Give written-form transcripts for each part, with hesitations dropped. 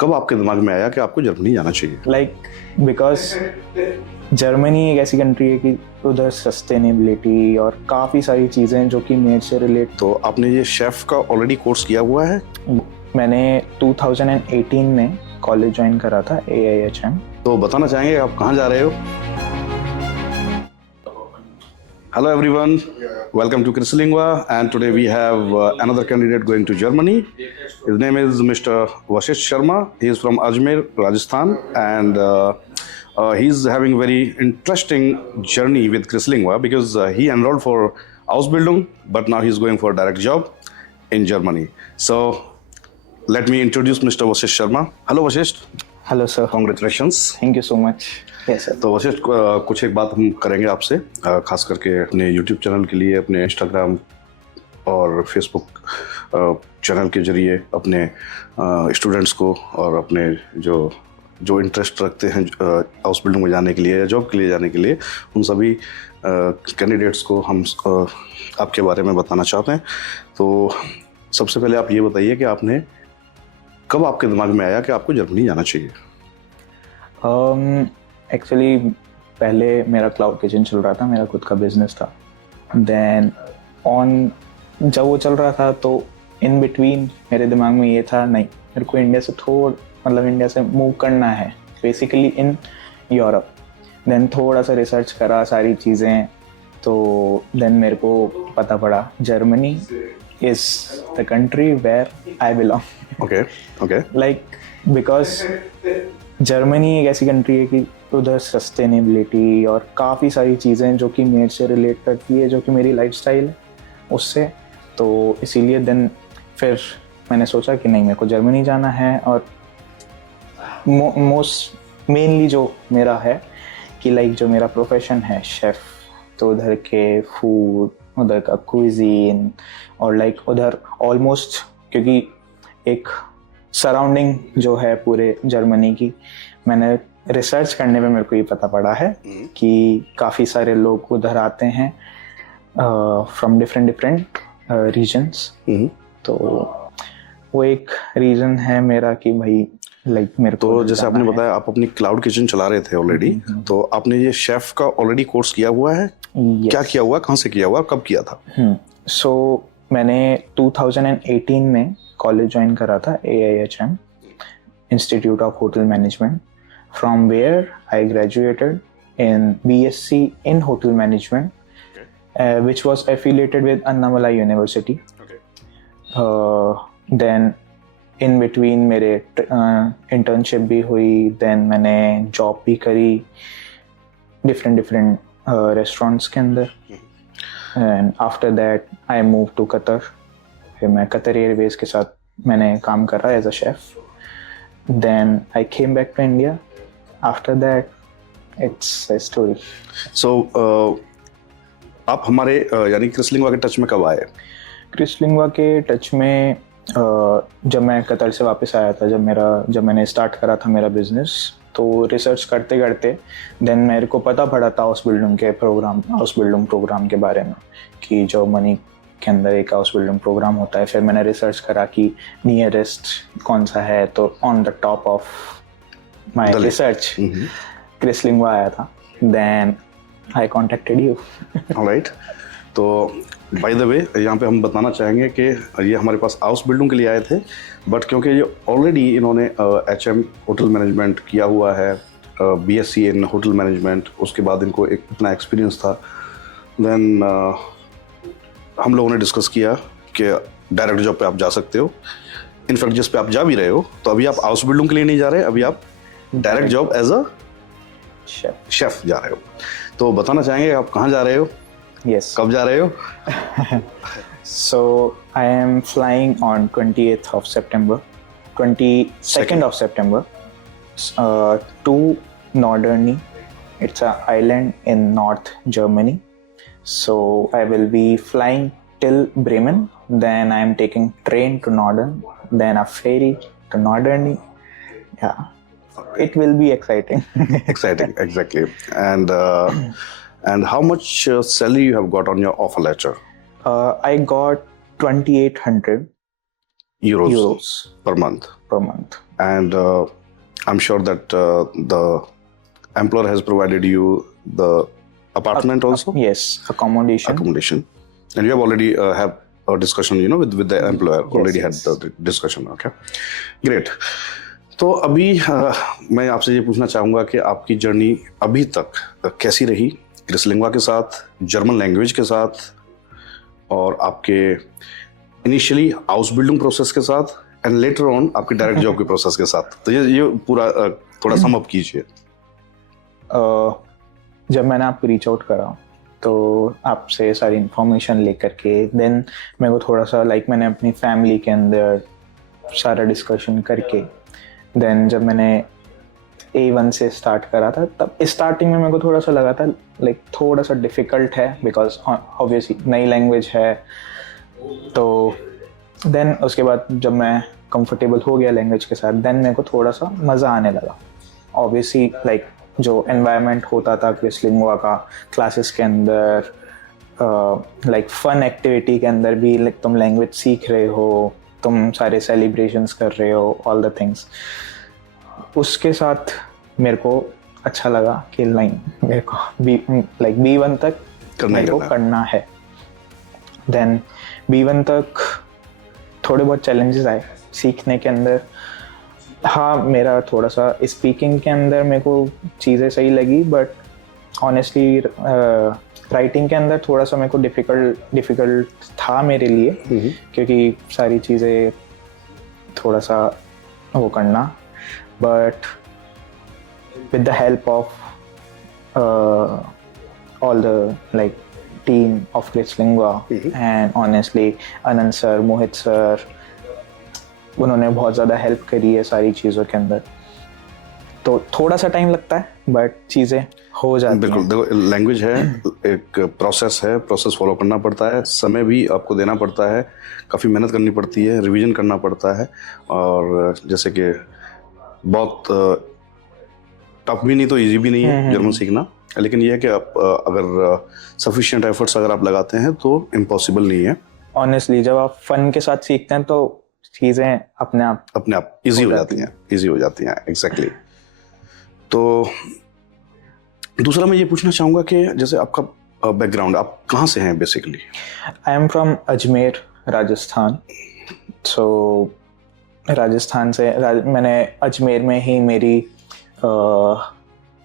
कब आपके दिमाग में आया कि आपको जर्मनी जाना चाहिए? बिकॉज जर्मनी एक ऐसी कंट्री है कि उधर सस्टेनेबिलिटी और काफ़ी सारी चीज़ें जो कि मेरे से रिलेट। तो आपने ये शेफ का ऑलरेडी कोर्स किया हुआ है? मैंने 2018 में कॉलेज ज्वाइन करा था AIHM। तो बताना चाहेंगे आप कहाँ जा रहे हो? Hello everyone, welcome to Krislingua, and today we have another candidate going to Germany. His name is Mr. Vashisht Sharma. He is from Ajmer, Rajasthan, and he's having very interesting journey with Krislingua because he enrolled for Ausbildung, but now he's going for a direct job in Germany. So let me introduce Mr. Vashisht Sharma. Hello Vashisht. Hello sir. Congratulations. Thank you so much. Yes sir. तो वशिष्ठ, कुछ एक बात हम करेंगे आपसे, खास करके अपने YouTube चैनल के लिए, अपने Instagram और Facebook चैनल के जरिए अपने स्टूडेंट्स को और अपने जो इंटरेस्ट रखते हैं Ausbildung में जाने के लिए या जॉब के लिए जाने के लिए, उन सभी कैंडिडेट्स को हम आपके बारे में बताना चाहते हैं। तो सबसे पहले आप ये बताइए कि कब आपके दिमाग में आया कि आपको जर्मनी जाना चाहिए? एक्चुअली पहले मेरा क्लाउड किचन चल रहा था, मेरा खुद का बिजनेस था। देन जब वो चल रहा था तो इन बिटवीन मेरे दिमाग में ये था, नहीं मेरे को इंडिया से मूव करना है, बेसिकली इन यूरोप। देन थोड़ा सा रिसर्च करा सारी चीज़ें, तो देन मेरे को पता पड़ा Germany is the country where I belong. Okay. Because Germany एक ऐसी कंट्री है कि उधर सस्टेनेबिलिटी और काफ़ी सारी चीज़ें जो कि मेरे से रिलेट करती है, जो कि मेरी लाइफस्टाइल है उससे। तो इसीलिए देन फिर मैंने सोचा कि नहीं, मेरे को जर्मनी जाना है। और मोस्ट मेनली जो मेरा है कि जो मेरा प्रोफेशन है शेफ़, तो उधर के फूड, उधर का क्विजीन और उधर ऑलमोस्ट, क्योंकि एक सराउंडिंग जो है पूरे जर्मनी की, मैंने रिसर्च करने में मेरे को ये पता पड़ा है कि काफ़ी सारे लोग उधर आते हैं फ्रॉम डिफरेंट रीजन्स। तो वो एक रीज़न है मेरा कि भाई मेरे को। तो जैसे आपने बताया आप अपनी क्लाउड किचन चला रहे थे ऑलरेडी, तो आपने ये शेफ का ऑलरेडी कोर्स किया हुआ है? क्या किया हुआ, कहाँ से किया हुआ, कब किया था? सो मैंने 2018 में कॉलेज ज्वाइन करा था AIHM, institute of hotel management, from where I graduated in BSc in Hotel Management, which was affiliated with Annamalai University. Then in between मेरे internship भी हुई, then मैंने job भी करी different restaurants के अंदर, and after that I moved to Qatar. फिर मैं कतर एयरवेज के साथ मैंने काम करा as a chef. Then I came back to India. After that, it's a story. So, आप हमारे यानी क्रिस्लिंगवा के टच में कब आए? क्रिस्लिंगवा के टच में जब मैं कतर से वापस आया था, जब मैंने स्टार्ट करा था मेरा बिजनेस, तो रिसर्च करते करते देन मेरे को पता पड़ा था Ausbildung प्रोग्राम के बारे में, कि जर्मनी के अंदर एक Ausbildung प्रोग्राम होता है। फिर मैंने रिसर्च करा कि नियरेस्ट कौन सा है, तो on the top of my research Krislingua आया था। Then I contacted you. Alright. तो बाय द वे यहाँ पे हम बताना चाहेंगे कि ये हमारे पास Ausbildung के लिए आए थे, बट क्योंकि ये ऑलरेडी इन्होंने HM होटल मैनेजमेंट किया हुआ है, BSc इन होटल मैनेजमेंट, उसके बाद इनको एक इतना एक्सपीरियंस था। देन हम लोगों ने डिस्कस किया कि डायरेक्ट जॉब पे आप जा सकते हो। इनफैक्ट जिस पे आप जा भी रहे हो, तो अभी आप Ausbildung के लिए नहीं जा रहे, अभी आप direct job as a chef जा रहे हो। तो बताना चाहेंगे आप कहाँ जा रहे हो? यस। कब जा रहे हो? So I am flying on 22nd of September to Norderney. It's an island in North Germany. So I will be flying till Bremen. Then I am taking train to Norden, then a ferry to Norderney. Yeah, it will be exciting. Exciting, exactly. And how much salary you have got on your offer letter? I got 2,800 euros per month. And I'm sure that the employer has provided you the apartment also. Yes, accommodation. And you have already have a discussion, with the employer. Yes, Already yes. had the discussion. Okay, great. तो अभी मैं आपसे ये पूछना चाहूँगा कि आपकी journey अभी तक कैसी रही क्रिसलिंग्वा के साथ, जर्मन लैंग्वेज के साथ, और आपके इनिशियली हाउस बिल्डिंग प्रोसेस के साथ, एंड लेटर ऑन आपके डायरेक्ट जॉब के प्रोसेस के साथ. तो ये पूरा थोड़ा सम अप कीजिए. जब मैंने आपको रीच आउट करा तो आपसे सारी इंफॉर्मेशन लेकर के देन मेरे को थोड़ा सा मैंने अपनी फैमिली के अंदर सारा डिस्कशन करके देन जब मैंने A1 से स्टार्ट करा था, तब स्टार्टिंग में मेरे को थोड़ा सा लगा था थोड़ा सा डिफ़िकल्ट है, बिकॉज ऑब्वियसली नई लैंग्वेज है. तो देन उसके बाद जब मैं कंफर्टेबल हो गया लैंग्वेज के साथ, देन मेरे को थोड़ा सा मज़ा आने लगा. ऑब्वियसली जो एनवायरनमेंट होता था क्रिसलिंग्वा का क्लासेस के अंदर, फन एक्टिविटी के अंदर भी तुम लैंग्वेज सीख रहे हो, तुम सारे सेलिब्रेशंस कर रहे हो, ऑल द थिंग्स. उसके साथ मेरे को अच्छा लगा कि मेरे को B1 तक मेरे को करना है. देन B1 तक थोड़े बहुत चैलेंजेस आए सीखने के अंदर. हाँ, मेरा थोड़ा सा स्पीकिंग के अंदर मेरे को चीज़ें सही लगी, बट ऑनेस्टली राइटिंग के अंदर थोड़ा सा मेरे को डिफ़िकल्ट था मेरे लिए, क्योंकि सारी चीज़ें थोड़ा सा वो करना. But with the help of all the team of Krislingua and honestly Anant sir, Mohit sir, उन्होंने बहुत ज़्यादा हेल्प करी है सारी चीज़ों के अंदर. तो थोड़ा सा टाइम लगता है, बट चीज़ें हो जाती हैं. बिल्कुल. देखो, लैंग्वेज है, एक प्रोसेस है, प्रोसेस फॉलो करना पड़ता है, समय भी आपको देना पड़ता है, काफ़ी मेहनत करनी पड़ती है, रिवीजन करना पड़ता है. और जैसे कि बहुत टफ भी नहीं तो इजी भी नहीं है जर्मन सीखना, लेकिन ये है कि आप अगर सफिशिएंट एफर्ट्स अगर आप लगाते हैं तो इम्पॉसिबल नहीं है. ऑनेस्टली जब आप फन के साथ सीखते हैं तो चीज़ें अपने आप इजी हो जाती हैं. एग्जैक्टली. तो दूसरा मैं ये पूछना चाहूँगा कि जैसे आपका बैकग्राउंड, आप कहाँ से हैं basically? I am from Ajmer, Rajasthan. So Rajasthan से मैंने अजमेर में ही मेरी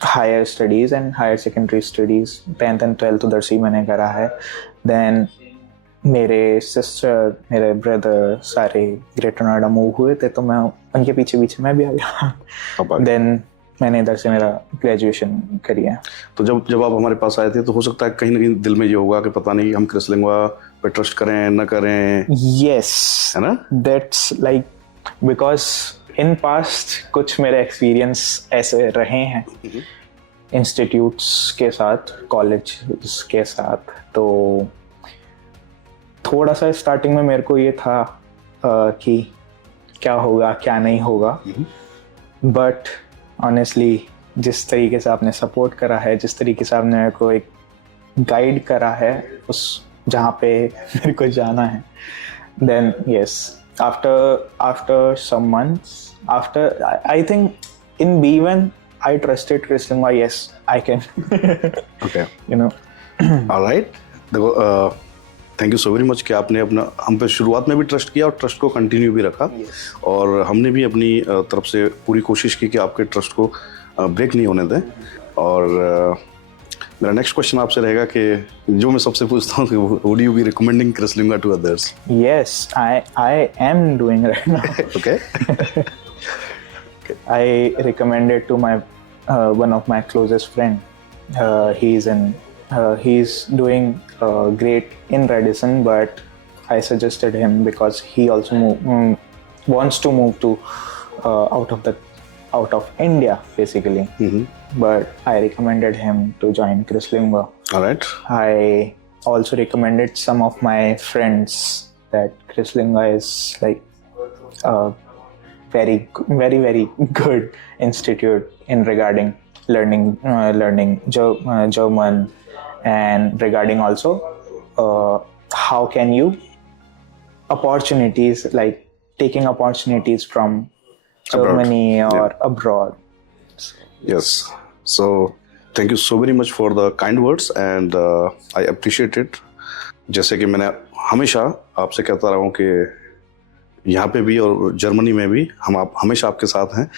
higher studies and higher secondary studies 10th and 12th उधर से ही मैंने करा है. देन मेरे सिस्टर, मेरे ब्रदर सारे ग्रेटर नोएडा मूव हुए थे, तो मैं उनके पीछे मैं भी आ गया. देन मैंने इधर से मेरा ग्रेजुएशन करी है. तो जब आप हमारे पास आए थे तो हो सकता है कहीं ना कहीं दिल में ये होगा कि पता नहीं हम क्रिसलिंग्वा पे ट्रस्ट करें न करें. यस, है ना? दैट्स बिकॉज इन पास्ट कुछ मेरे एक्सपीरियंस ऐसे रहे हैं इंस्टीट्यूट्स के साथ, कॉलेज के साथ. तो थोड़ा सा स्टार्टिंग में मेरे को ये था कि क्या होगा क्या नहीं होगा, बट ऑनेस्टली जिस तरीके से आपने सपोर्ट करा है, जिस तरीके से आपने मेरे को एक गाइड करा है उस जहाँ पे मेरे को जाना है, then yes, after some months, after I think in B1 I trusted Chrislingua. Yes, I can. Okay. All right. देखो, thank you so very much कि आपने अपना हम पे शुरुआत में भी ट्रस्ट किया और ट्रस्ट को कंटिन्यू भी रखा. और हमने भी अपनी तरफ से पूरी कोशिश की कि आपके ट्रस्ट को ब्रेक नहीं होने दें. और मेरा नेक्स्ट क्वेश्चन आपसे रहेगा कि जो मैं सबसे पूछता हूँ कि would you be recommending Krislingua to others? Yes, I am doing right now. Okay. I recommend it to my one of my closest friend. He's doing great in Radisson, but I suggested him because he also wants to move to out of India basically. But I recommended him to join Chrislingua. All right. I also recommended some of my friends that Chrislingua is very good institute in regarding learning German, and regarding also how can you opportunities taking opportunities from Abroad. Germany or Yeah. abroad. Yes. So thank you so very much for the kind words and I appreciate it. जैसे कि मैंने हमेशा आपसे कहता रहा हूँ कि यहाँ पे भी और जर्मनी में भी हम आप हमेशा आपके साथ हैं।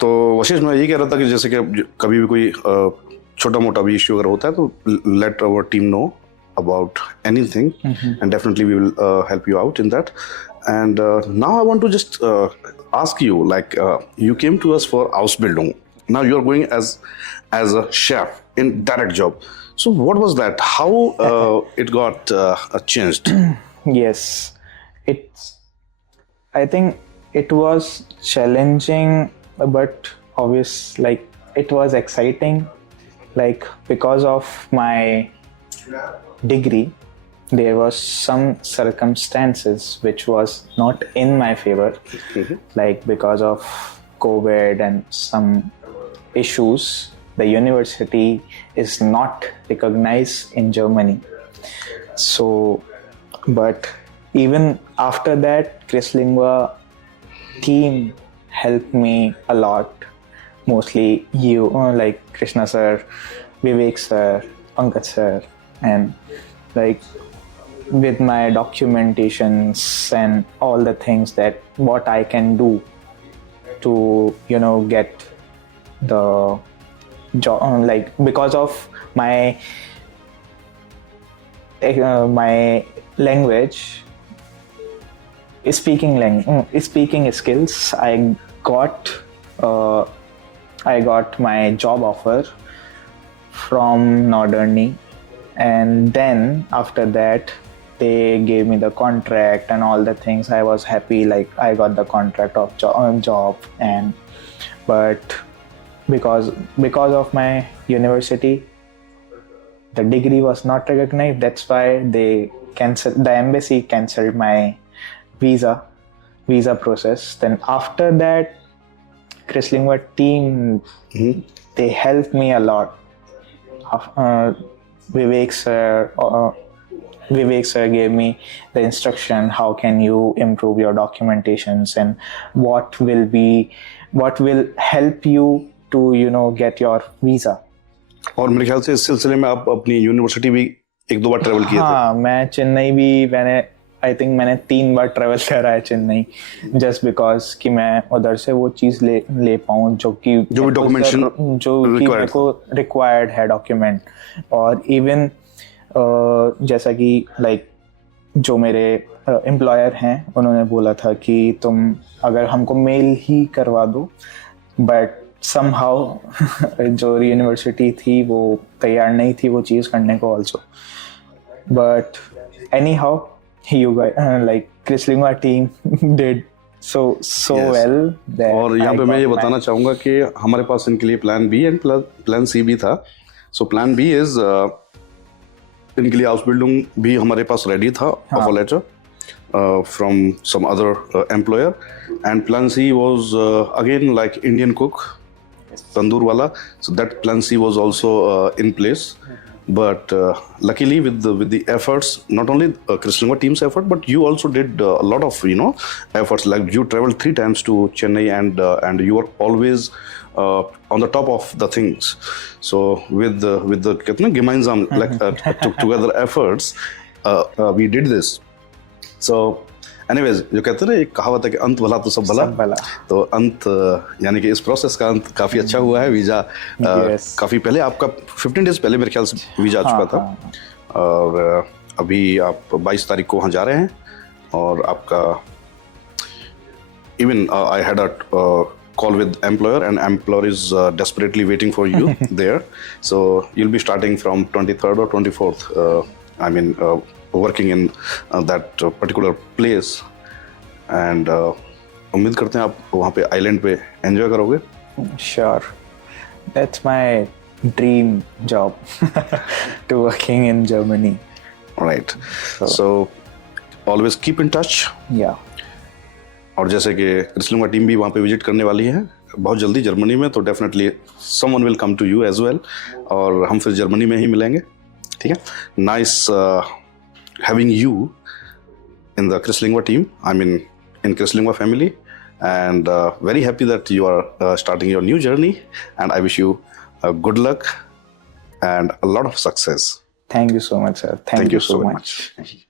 तो वशिष मैं यही कह रहा था कि जैसे कि कभी भी कोई छोटा मोटा भी इश्यू अगर होता है तो let our team know about anything and definitely we will help you out in that. And now I want to just ask you, like you came to us for Ausbildung. Now you are going as a chef in direct job. So what was that? How it got changed? Yes, I think it was challenging, but obvious, like it was exciting, like because of my degree there was some circumstances which was not in my favor, like because of COVID and some issues the university is not recognized in Germany. So but even after that Chrislingua team helped me a lot, mostly you like Krishna sir, Vivek sir, Pankaj sir, and like with my documentations and all the things that what I can do to get the job, like because of my my language speaking skills, I got my job offer from Norderney. And then after that they gave me the contract and all the things. I was happy, like I got the contract of job, and but because of my university the degree was not recognized. That's why the embassy cancelled my visa process. Then after that Chrislingua team they helped me a lot. Vivek sir gave me the instruction how can you improve your documentations and what will help you to get your visa. और मेरे ख्याल से इस सिलसिले में आप अपनी university भी एक दो बार ट्रेवल किए थे। हाँ, मैं चेन्नई भी मैंने 3 बार ट्रेवल करा है चेन्नई, जस्ट बिकॉज कि मैं उधर से वो चीज़ ले पाऊँ जो भी डॉक्यूमेंटेशन जो कि मेरे को रिक्वायर्ड है डॉक्यूमेंट। और इवन जैसा कि लाइक जो मेरे एम्प्लॉयर हैं उन्होंने बोला था कि तुम अगर हमको मेल ही करवा दो, बट समहाउ जो यूनिवर्सिटी थी वो तैयार नहीं थी वो चीज़ करने को also. But any how you guys like Chrislingua team did so yes. well that और यहाँ पे मैं ये बताना चाहूँगा कि हमारे पास इनके लिए plan B and plan C भी था। सो प्लान बी इज इनके लिए Ausbildung भी हमारे पास रेडी था, offer letter from some other employer, and plan C was again like Indian cook, tandoor wala. So that plan C was also in place. But luckily with the efforts, not only Chrislingua team's effort, but you also did a lot of efforts. Like you traveled 3 times to Chennai, and you were always on the top of the things. So with the gemeinsam like together efforts, we did this. So anyways, जो कहते हैं ना एक कहावत है कि अंत भला तो सब भला, तो अंत यानी कि इस प्रोसेस का अंत काफ़ी अच्छा हुआ है। वीज़ा काफ़ी पहले, आपका 15 डेज पहले मेरे ख्याल से वीज़ा आ चुका था, और अभी आप 22 तारीख को वहाँ जा रहे हैं, और आपका even I had a call with employer, and employer is desperately waiting for you there. So you'll be starting from 23rd or 24th, working in that particular place, and उम्मीद करते हैं आप वहाँ पे आइलैंड पे एंजॉय करोगे। Sure, that's my dream job to working in Germany. Right. So always keep in touch. Yeah. और जैसे कि Chrislingua टीम भी वहाँ पे विजिट करने वाली है बहुत जल्दी जर्मनी में, तो definitely someone will come to you as well, और हम फिर जर्मनी में ही मिलेंगे, ठीक है। Nice having you in the Chrislingua team. I mean, in Krislingwa family, and very happy that you are starting your new journey. And I wish you good luck and a lot of success. Thank you so much, sir. Thank you so very much. much.